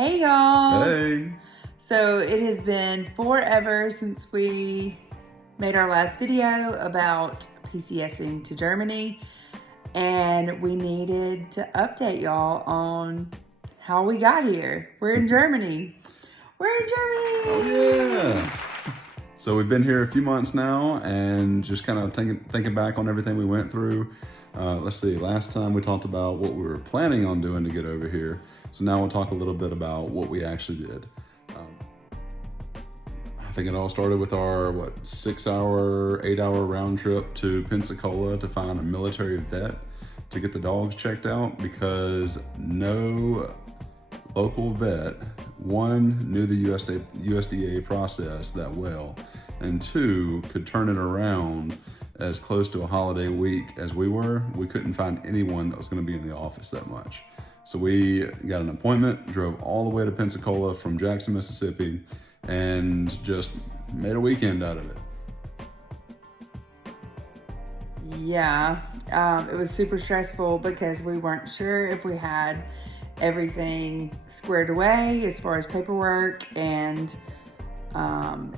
Hey y'all! Hey! So it has been forever since we made our last video about PCSing to Germany, and we needed to update y'all on how we got here. We're in Germany. We're in Germany! Oh yeah! So we've been here a few months now and just kind of thinking back on everything we went through. Let's see, last time we talked about what we were planning on doing to get over here. So now we'll talk a little bit about what we actually did. I think it all started with our, 6-hour, 8-hour round trip to Pensacola to find a military vet to get the dogs checked out, because no local vet, one, knew the USDA process that well, and two, could turn it around as close to a holiday week as we were. We couldn't find anyone that was going to be in the office that much. So we got an appointment, drove all the way to Pensacola from Jackson, Mississippi, and just made a weekend out of it. Yeah, it was super stressful because we weren't sure if we had everything squared away as far as paperwork, and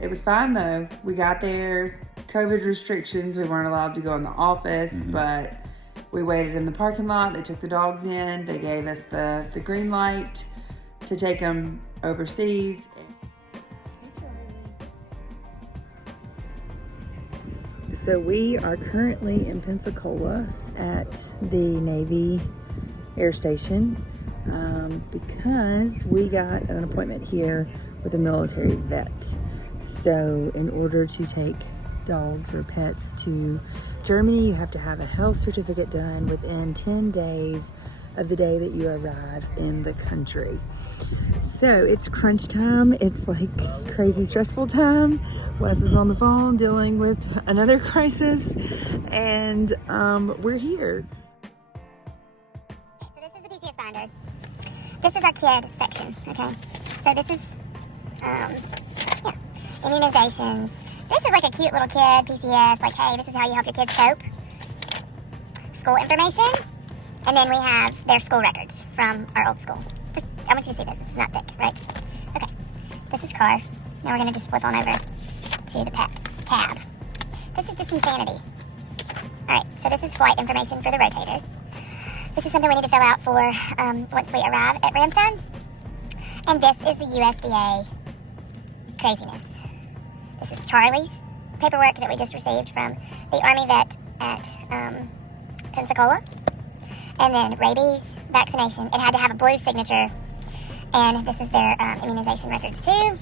it was fine though. We got there, COVID restrictions, we weren't allowed to go in the office, but we waited in the parking lot. They took the dogs in, they gave us the green light to take them overseas. So we are currently in Pensacola at the Navy Air Station because we got an appointment here with a military vet. So in order to take dogs or pets to Germany, you have to have a health certificate done within 10 days of the day that you arrive in the country. So it's crunch time. It's like crazy stressful time. Wes is on the phone dealing with another crisis, and we're here. So this is the PCS binder. This is our kid section, okay? So this is, immunizations. This is like a cute little kid PCS, like, hey, this is how you help your kids cope. School information. And then we have their school records from our old school. I want you to see this. This is not thick, right? Okay. This is car. Now we're going to just flip on over to the pet tab. This is just insanity. All right. So this is flight information for the rotator. This is something we need to fill out for once we arrive at Ramstein. And this is the USDA craziness. This is Charlie's paperwork that we just received from the Army vet at Pensacola. And then rabies vaccination. It had to have a blue signature. And this is their immunization records too.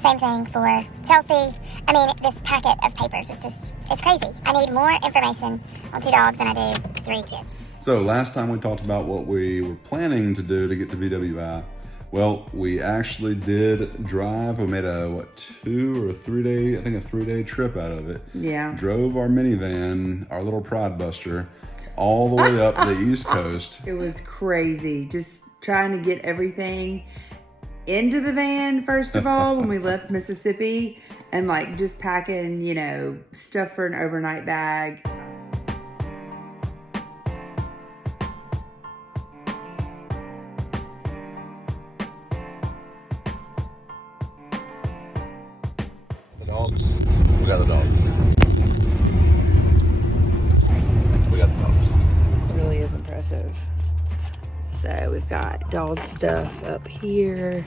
Same thing for Chelsea. I mean, this packet of papers is it's crazy. I need more information on 2 dogs than I do 3 kids. So last time we talked about what we were planning to do to get to BWI. Well, we actually did drive. We made a 2 or 3 day, I think a 3-day trip out of it. Yeah. Drove our minivan, our little Pride Buster, all the way up the East Coast. It was crazy. Just trying to get everything into the van, first of all, when we left Mississippi, and like just packing, stuff for an overnight bag. The dogs. We got the dogs. We got the dogs. This really is impressive. So we've got dog stuff up here,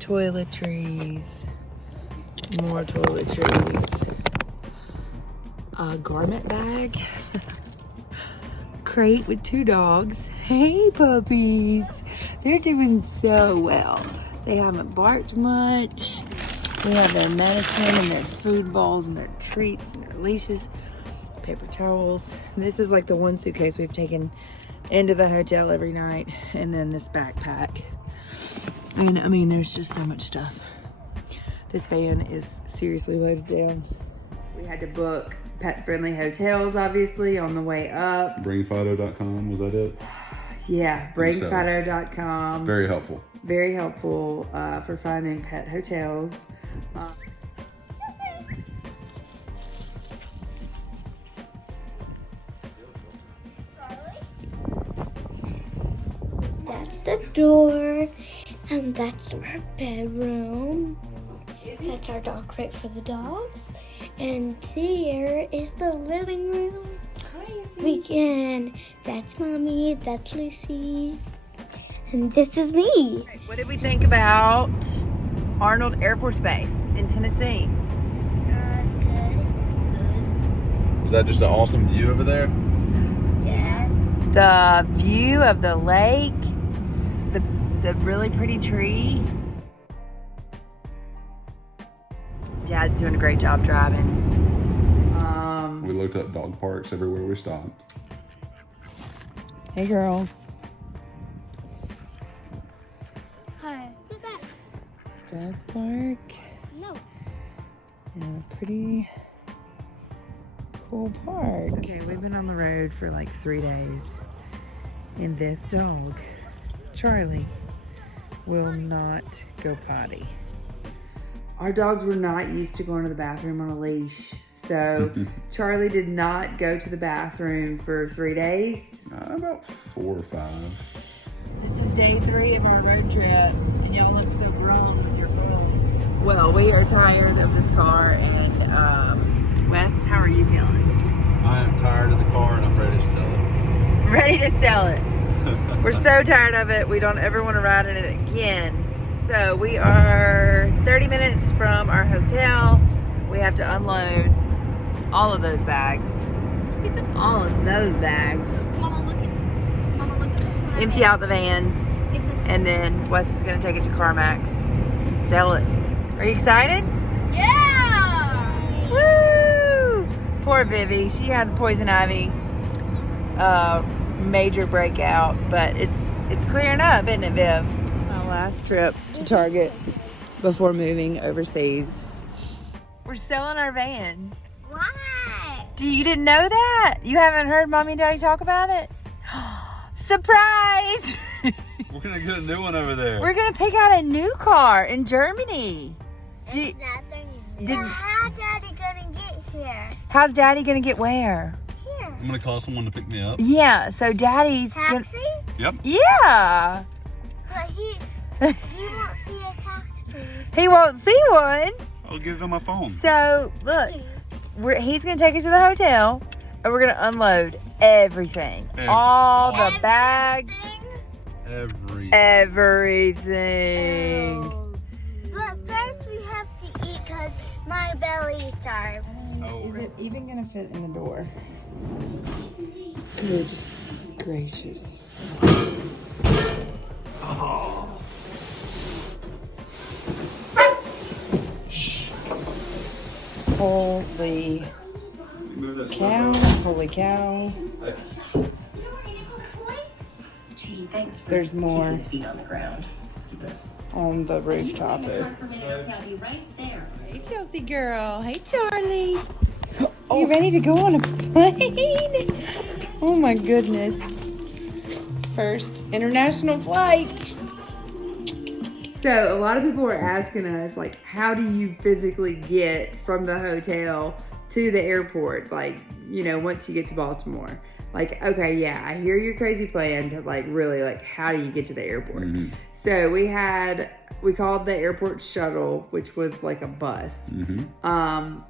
toiletries, more toiletries, a garment bag, crate with 2 dogs. Hey puppies, they're doing so well. They haven't barked much. We have their medicine and their food balls and their treats and their leashes, paper towels. This is like the one suitcase we've taken into the hotel every night, and then this backpack. And I mean, there's just so much stuff. This van is seriously loaded down. We had to book pet-friendly hotels, obviously, on the way up. Bringfido.com, was that it? Yeah, bringfido.com. Very helpful. Very helpful for finding pet hotels. That's the door. And that's our bedroom. That's our dog crate for the dogs. And there is the living room. That's Mommy, that's Lucy. And this is me. What did we think about Arnold Air Force Base in Tennessee? Good. Is that just an awesome view over there? Yes. The view of the lake, the really pretty tree. Dad's doing a great job driving. We looked up dog parks everywhere we stopped. Hey girls. Hi. Sit back. Dog park. No. And a pretty cool park. Okay, we've been on the road for like 3 days. And this dog, Charlie, will not go potty. Our dogs were not used to going to the bathroom on a leash. So Charlie did not go to the bathroom for 3 days. About 4 or 5. This is day 3 of our road trip, and y'all look so grown with your phones. Well, we are tired of this car, and Wes, how are you feeling? I am tired of the car and I'm ready to sell it. Ready to sell it. We're so tired of it, we don't ever want to ride in it again. So we are 30 minutes from our hotel. We have to unload all of those bags. All of those bags. Mama, look at this one. Empty out the van, It's a and then Wes is going to take it to CarMax. Sell it. Are you excited? yeah. Woo! Poor Vivi. She had poison ivy. Major breakout, but it's clearing up, isn't it, Viv? My last trip to Target before moving overseas. We're selling our van. Why? You didn't know that? You haven't heard Mommy and Daddy talk about it? Surprise! We're gonna get a new one over there. We're gonna pick out a new car in Germany. How's Daddy gonna get here? How's Daddy gonna get where? Here. I'm gonna call someone to pick me up. Yeah, so Daddy's Taxi? Yep. Yeah. But he won't see a taxi. He won't see one. I'll get it on my phone. So look, he's gonna take us to the hotel, and we're gonna unload everything, all the bags, everything. Oh. But first we have to eat because my belly is starving. Is it even gonna fit in the door? Good gracious. Holy cow, holy cow. Gee, thanks for There's more keeping his feet on the ground. on the rooftop. I'll be right there. Hey Chelsea girl, hey Charlie. You ready to go on a plane? Oh my goodness. First international flight. So a lot of people were asking us, like, how do you physically get from the hotel to the airport? Like, you know, once you get to Baltimore. Like, okay, yeah, I hear your crazy plan, but like, really, like, how do you get to the airport? Mm-hmm. So we called the airport shuttle, which was like a bus. Mm-hmm.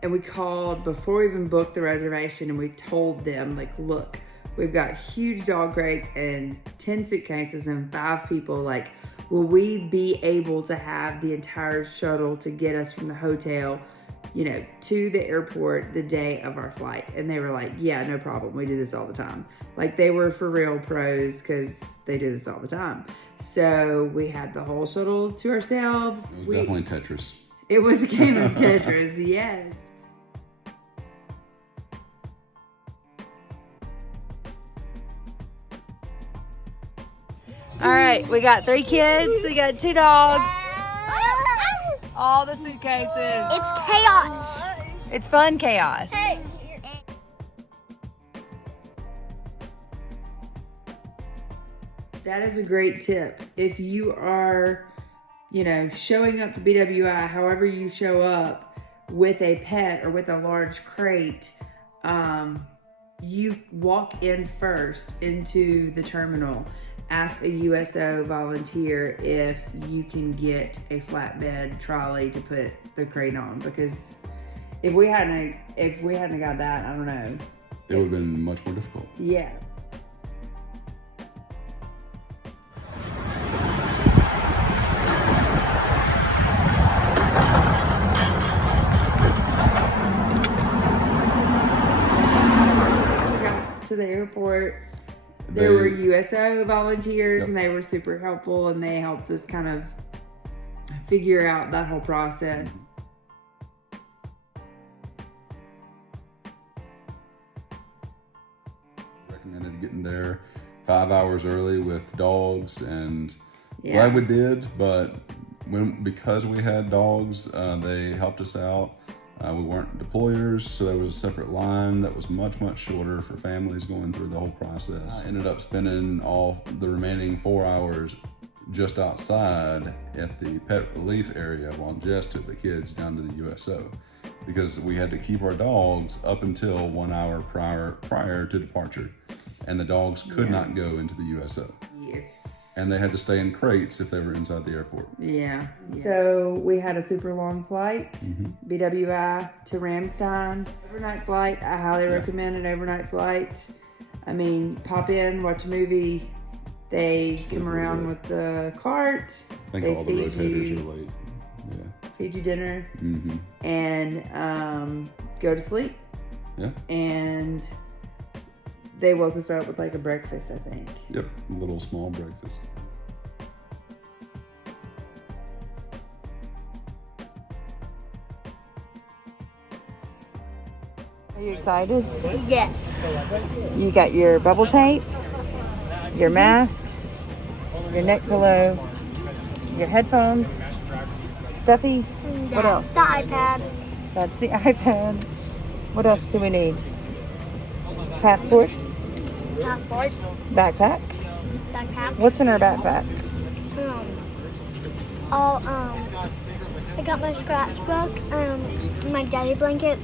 And we called before we even booked the reservation, and we told them, like, look, we've got huge dog crates and 10 suitcases and 5 people. Like, will we be able to have the entire shuttle to get us from the hotel, you know, to the airport the day of our flight? And they were like, yeah, no problem. We do this all the time. Like, they were for real pros because they do this all the time. So we had the whole shuttle to ourselves. It was definitely Tetris. It was a game of Tetris, yes. All right, we got 3 kids, we got 2 dogs, all the suitcases. It's chaos. It's fun chaos. Hey. That is a great tip. If you are, you know, showing up to BWI, however you show up with a pet or with a large crate, you walk in first into the terminal, ask a USO volunteer if you can get a flatbed trolley to put the crate on, because if we hadn't got that, I don't know. It would have been much more difficult. Yeah. To the airport, there were USO volunteers, and they were super helpful, and they helped us kind of figure out that whole process. Recommended getting there 5 hours early with dogs, and glad we did. But because we had dogs, they helped us out. We weren't deployers, so there was a separate line that was much shorter for families going through the whole process. I ended up spending all the remaining 4 hours just outside at the pet relief area while Jess took the kids down to the USO, because we had to keep our dogs up until 1 hour prior to departure, and the dogs could not go into the USO. And they had to stay in crates if they were inside the airport. Yeah. So we had a super long flight, BWI to Ramstein. Overnight flight. I highly recommend an overnight flight. I mean, pop in, watch a movie. They come around with the cart. I think all the rotators are late. Yeah. Feed you dinner. And go to sleep. Yeah. And they woke us up with like a breakfast, I think. Yep, a little small breakfast. Are you excited? Yes. You got your bubble tape, your mask, your neck pillow, your headphones, stuffy. What else? The iPad. That's the iPad. What else do we need? Passports. Passports. Backpack. Backpack. What's in our backpack? I got my scratchbook, my daddy blanket,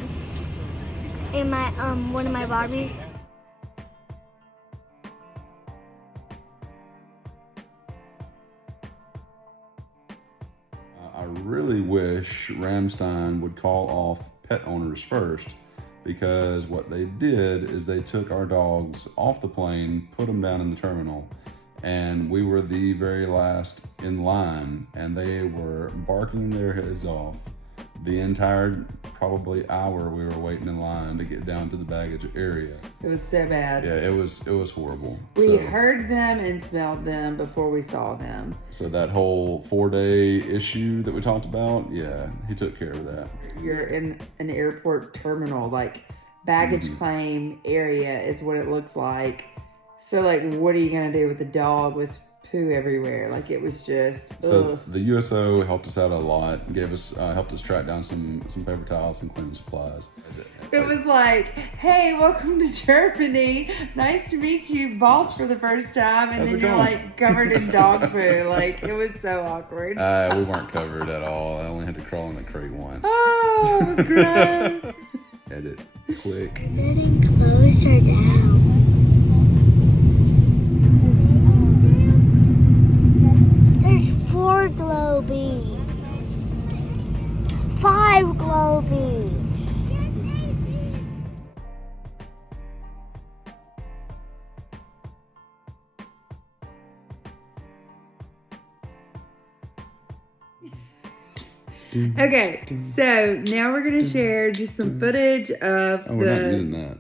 and my one of my Barbies. I really wish Ramstein would call off pet owners first, because what they did is they took our dogs off the plane, put them down in the terminal, and we were the very last in line, and they were barking their heads off the entire probably hour we were waiting in line to get down to the baggage area. It was so bad. Yeah, it was horrible. We heard them and smelled them before we saw them. So that whole 4-day issue that we talked about, yeah, he took care of that. You're in an airport terminal, like baggage claim area is what it looks like. So like, what are you gonna do with the dog with poo everywhere? Like, it was just so the USO helped us out a lot, helped us track down some paper towels, some cleaning supplies. It was like, hey, welcome to Germany, nice to meet you, boss, for the first time, and then you're like covered in dog poo. Like, it was so awkward. We weren't covered at all. I only had to crawl in the crate once. Oh, it was gross. Edit. Click. Getting closer down. There's 4 glow beads. 5 glow beads. Okay, so now we're gonna share just some footage of Oh, we're not using that.